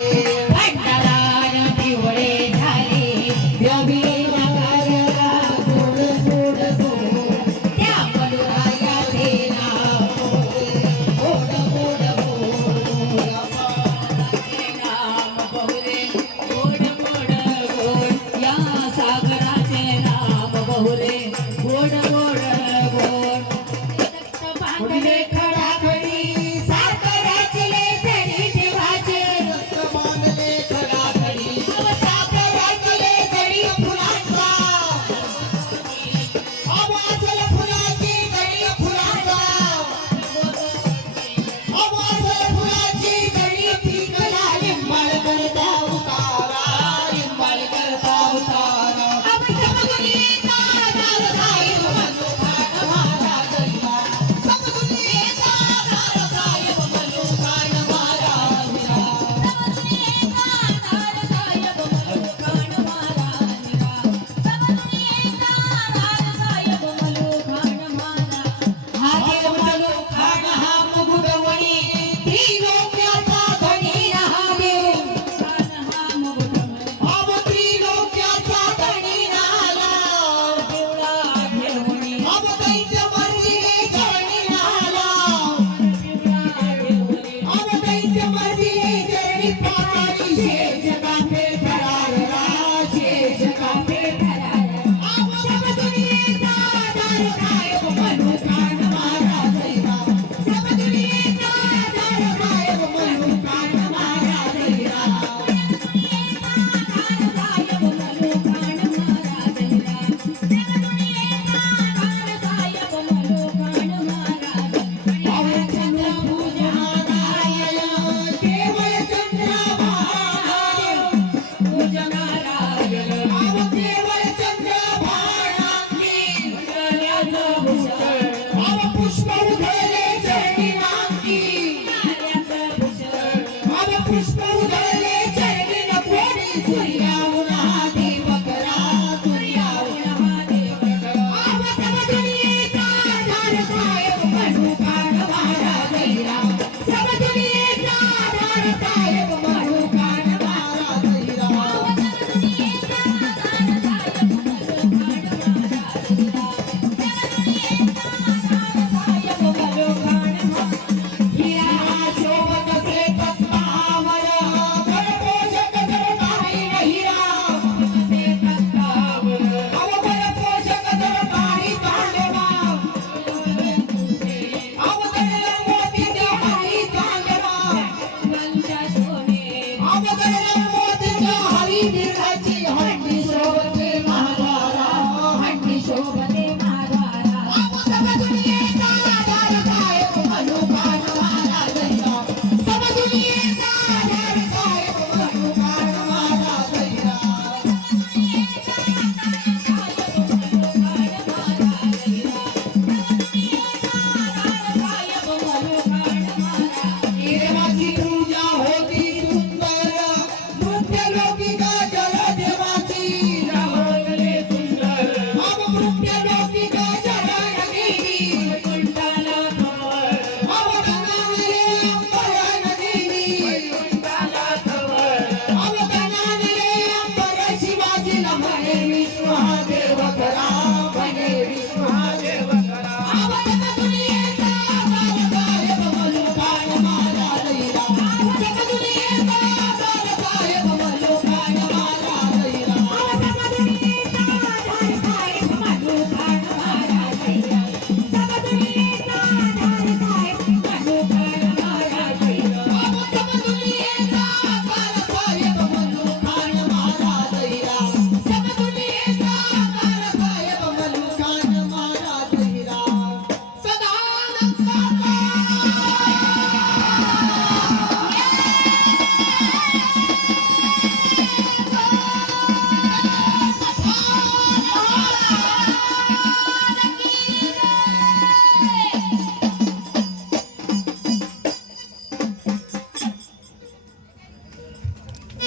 भंडारा पिवळे झाले रवी नगरला सोड सोड सोड त्या मनुरायाचे नाव गोड गोड गोड नाम बहुरे गोड गोड गोड या सागराचे नाम बहुरे गोड गोड गोड बांधले खडाखडी साखराची लेझरी ठेवाचे बांधले खडाखडी साखराची लेझरी फुलांचा आवाजल फुलाची गडी फुलाचा आवाजल फुलाची गडी पिकला लिंबाळ करता उतारा लिंबाळ करता उतारा समगुलीचा दार साहेब मनु खान मारा गैबा समगुलीचा दार साहेब मनु खान मारा हा देव मनु खान हा मुकुटमणी त्रिलोक्याचा धनी हा देव अब त्रिलोक्याचा धनी नाला अब दैत्य मर्दिले चरणी नाला अब दैत्य मर्दिले चरणी पाताळी शेष काठे फरारला शेष काठे अब सब दुनियेचा दार साहेब मनु खान मारा गैबा सब दुनियेचा दार साहेब मनु खान मारा गैबा पुष्प